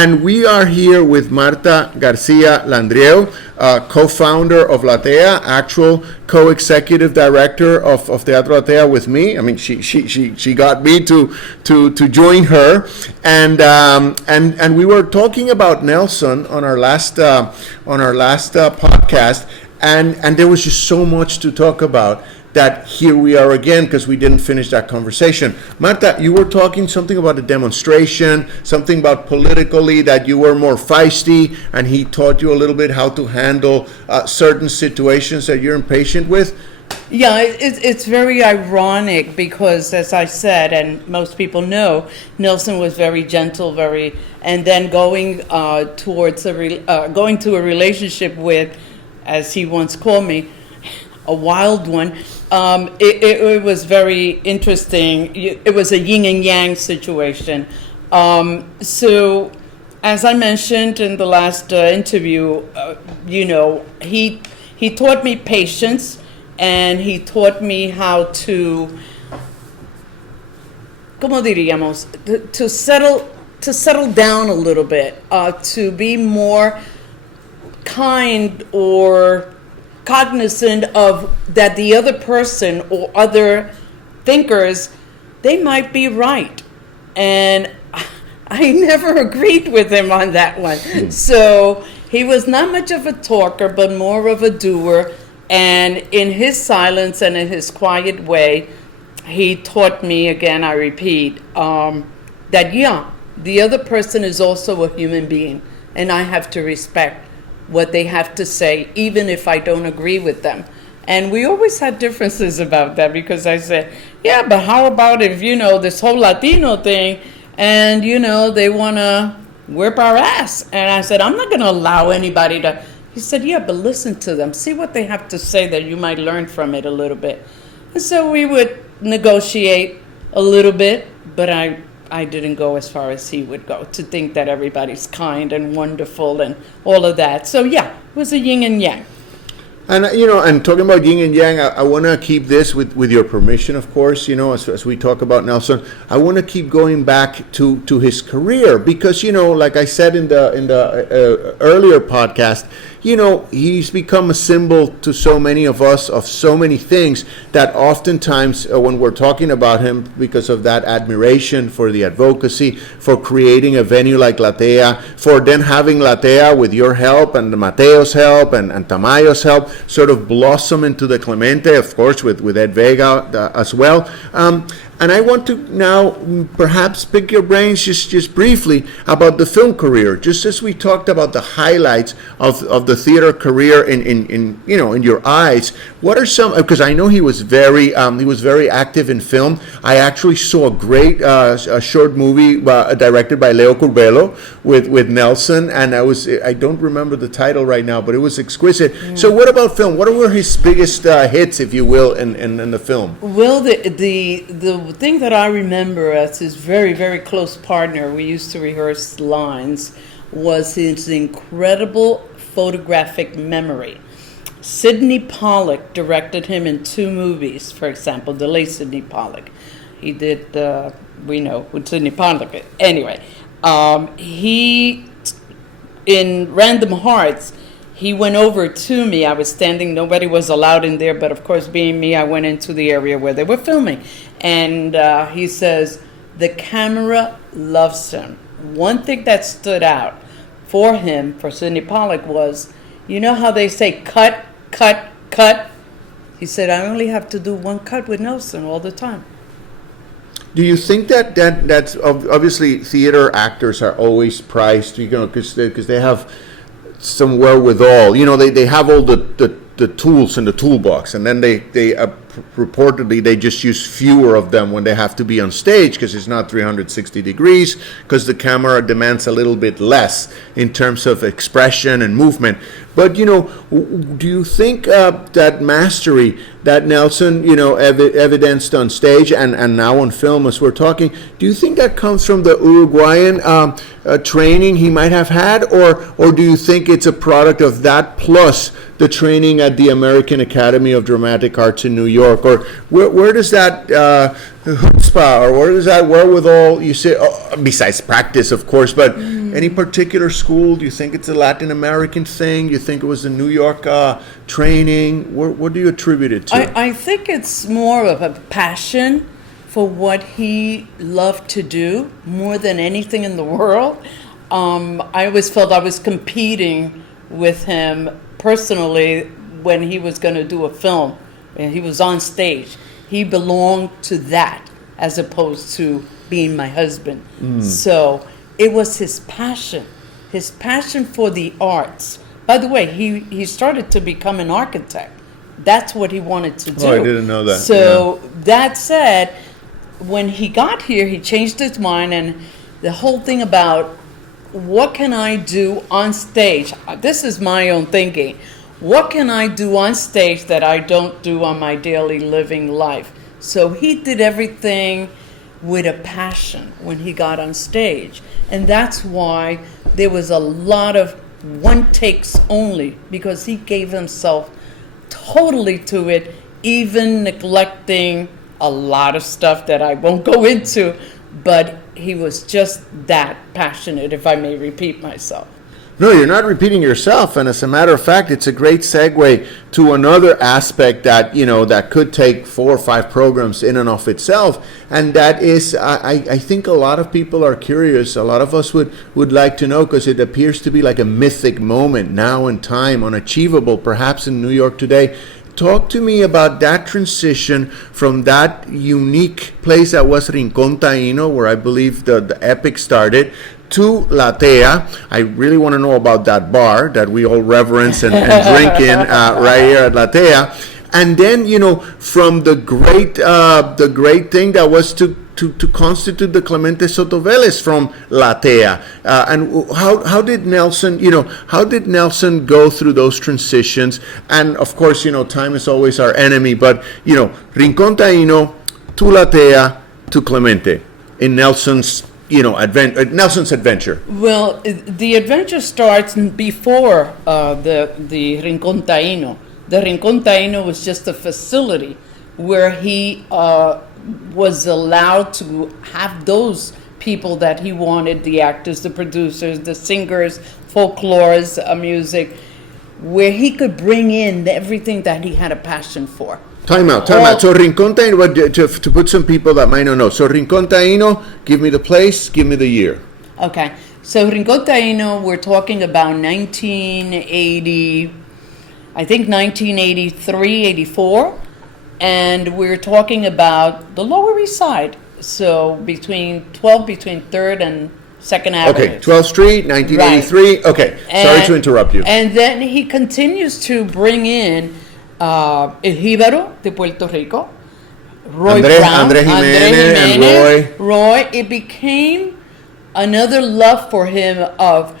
And we are here with Marta Garcia Landrieu, co-founder of Latea, actual co-executive director of Teatro Latea with me. I mean, she got me to join her, and we were talking about Nelson on our last podcast, and there was just so much to talk about that here we are again because we didn't finish that conversation. Marta, you were talking something about a demonstration, something about politically that you were more feisty, and he taught you a little bit how to handle certain situations that you're impatient with. Yeah, it's very ironic because, as I said, and most people know, Nelson was very gentle, and then going to a relationship with, as he once called me, a wild one. It was very interesting. It was a yin and yang situation. So, as I mentioned in the last interview, he taught me patience, and he taught me how to, ¿cómo diríamos? To settle down a little bit, to be more kind or cognizant of that the other person or other thinkers, they might be right. And I never agreed with him on that one. So he was not much of a talker, but more of a doer. And in his silence and in his quiet way, he taught me, again, I repeat, that, the other person is also a human being, and I have to respect what they have to say, even if I don't agree with them. And we always had differences about that, because I said, yeah, but how about if, this whole Latino thing, and, they want to whip our ass? And I said, I'm not going to allow anybody to. He said, yeah, but listen to them. See what they have to say, that you might learn from it a little bit. And so we would negotiate a little bit, but I didn't go as far as he would go, to think that everybody's kind and wonderful and all of that. So yeah, it was a yin and yang. And and talking about yin and yang, I want to keep this with your permission, of course. As we talk about Nelson, I want to keep going back to his career, because like I said in the earlier podcast, he's become a symbol to so many of us of so many things that oftentimes when we're talking about him, because of that admiration for the advocacy, for creating a venue like Latea, for then having Latea with your help and Mateo's help and Tamayo's help sort of blossom into the Clemente, of course, with Ed Vega as well. And I want to now perhaps pick your brains just briefly about the film career, just as we talked about the highlights of the theater career in your eyes. What are some? Because I know he was very active in film. I actually saw a great a short movie directed by Leo Curbelo with Nelson, and I don't remember the title right now, but it was exquisite. Yeah. So what about film? What were his biggest hits, if you will, in the film? Well, the thing that I remember as his very, very close partner, we used to rehearse lines, was his incredible photographic memory. Sidney Pollack directed him in 2 movies, for example, the late Sidney Pollack. He did, we know, with Sidney Pollack. Anyway, he, in Random Hearts, he went over to me. I was standing, nobody was allowed in there, but of course, being me, I went into the area where they were filming. And he says, the camera loves him. One thing that stood out for him, for Sidney Pollack, was, how they say cut, cut, cut? He said, I only have to do 1 cut with Nelson all the time. Do you think that's obviously theater actors are always prized, because they have some wherewithal. They have all the tools in the toolbox, and then they reportedly they just use fewer of them when they have to be on stage, because it's not 360 degrees, because the camera demands a little bit less in terms of expression and movement. But do you think that mastery that Nelson evidenced on stage and now on film as we're talking, do you think that comes from the Uruguayan training he might have had, or do you think it's a product of that plus the training at the American Academy of Dramatic Arts in New York? Or where does that chutzpah, or where does that wherewithal, you say, besides practice, of course, but Any particular school? Do you think it's a Latin American thing? You think it was a New York training? What do you attribute it to? I think it's more of a passion for what he loved to do more than anything in the world. I always felt I was competing with him personally when he was going to do a film and he was on stage. He belonged to that as opposed to being my husband. So it was his passion for the arts. By the way, he started to become an architect. That's what he wanted to do. Oh, I didn't know that. So that said, when he got here, he changed his mind, and the whole thing about what can I do on stage? This is my own thinking. What can I do on stage that I don't do on my daily living life? So he did everything with a passion when he got on stage. And that's why there was a lot of one takes only, because he gave himself totally to it, even neglecting a lot of stuff that I won't go into, but he was just that passionate, if I may repeat myself. No, you're not repeating yourself, and as a matter of fact, it's a great segue to another aspect that, that could take 4 or 5 programs in and of itself, and that is, I think a lot of people are curious, a lot of us would like to know, because it appears to be like a mythic moment now in time, unachievable perhaps in New York today. Talk to me about that transition from that unique place that was Rincon Taino, where I believe the epic started, to La Tea. I really want to know about that bar that we all reverence and drink in right here at La Tea. And then, from the great thing that was to constitute the Clemente Soto Vélez from La Tea. And how did Nelson, how did Nelson go through those transitions? And of course, time is always our enemy, but, Rincon Taino to La Tea to Clemente in Nelson's Nelson's adventure. Well, the adventure starts before the Rincon Taino. The Rincon Taino was just a facility where he was allowed to have those people that he wanted, the actors, the producers, the singers, folklores, music, where he could bring in everything that he had a passion for. Time out. So Rincon Taino, to put some people that might not know. So Rincon Taino, give me the place, give me the year. Okay. So Rincon Taino, we're talking about 1980, I think 1983, 84. And we're talking about the Lower East Side. So between 3rd and 2nd Avenue. Okay, 12th Street, 1983. Right. Okay, sorry to interrupt you. And then he continues to bring in El Jíbaro de Puerto Rico, Roy Brown, André Jimenez, and Roy. It became another love for him of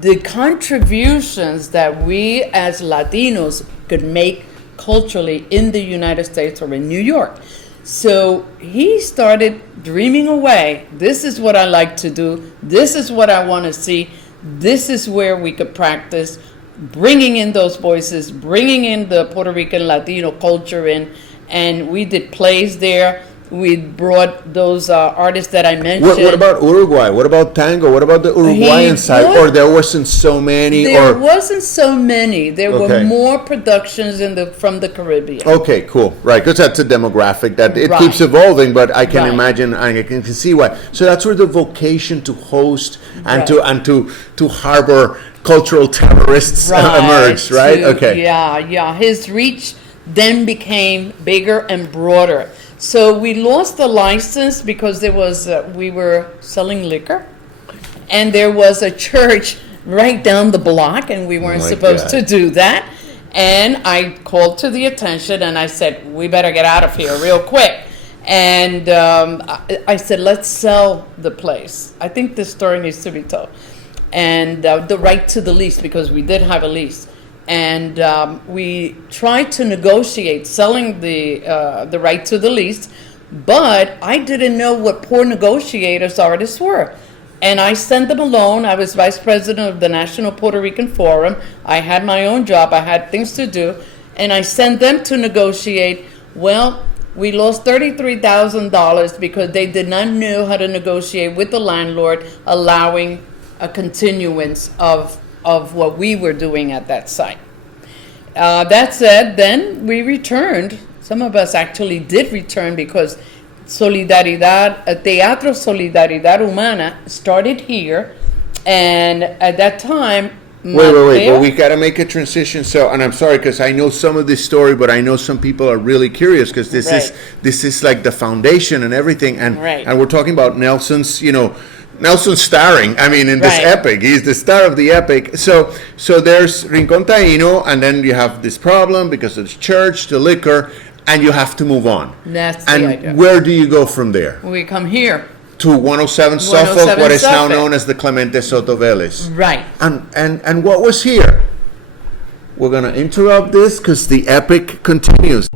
the contributions that we as Latinos could make culturally in the United States or in New York. So he started dreaming away. This is what I like to do. This is what I want to see. This is where we could practice, bringing in those voices, bringing in the Puerto Rican Latino culture in, and we did plays there. We brought those artists that I mentioned. What about Uruguay? What about tango? What about the Uruguayan side? Or there wasn't so many? There wasn't so many. There were more productions from the Caribbean. Okay, cool. Right, because that's a demographic that it keeps evolving, but I can imagine, I can see why. So that's where the vocation to host and to harbor cultural terrorists emerged, right? Yeah. His reach then became bigger and broader. So we lost the license because there was we were selling liquor, and there was a church right down the block, and we weren't supposed to do that. And I called to the attention, and I said, we better get out of here real quick. And I said, let's sell the place. I think this story needs to be told. And the right to the lease, because we did have a lease. And we tried to negotiate selling the right to the lease, but I didn't know what poor negotiators artists were. And I sent them a loan. I was vice president of the National Puerto Rican Forum. I had my own job. I had things to do. And I sent them to negotiate. Well, we lost $33,000 because they did not know how to negotiate with the landlord, allowing a continuance of what we were doing at that site. That said, then we returned. Some of us actually did return because Teatro Solidaridad Humana started here, and at that time, Wait, Mateo- but we got to make a transition. So, and I'm sorry because I know some of this story, but I know some people are really curious because Right. this is like the foundation and everything, and Right. and we're talking about Nelson's, Nelson starring. I mean, in this Right. epic, he's the star of the epic. So there's Rincon Taino, and then you have this problem because of the church, the liquor, and you have to move on. That's the And idea. where do you go from there? We come here. To 107 Suffolk, 107 what is now Suffolk. known as the Clemente Soto Vélez. Right. And what was here? We're gonna interrupt this because the epic continues.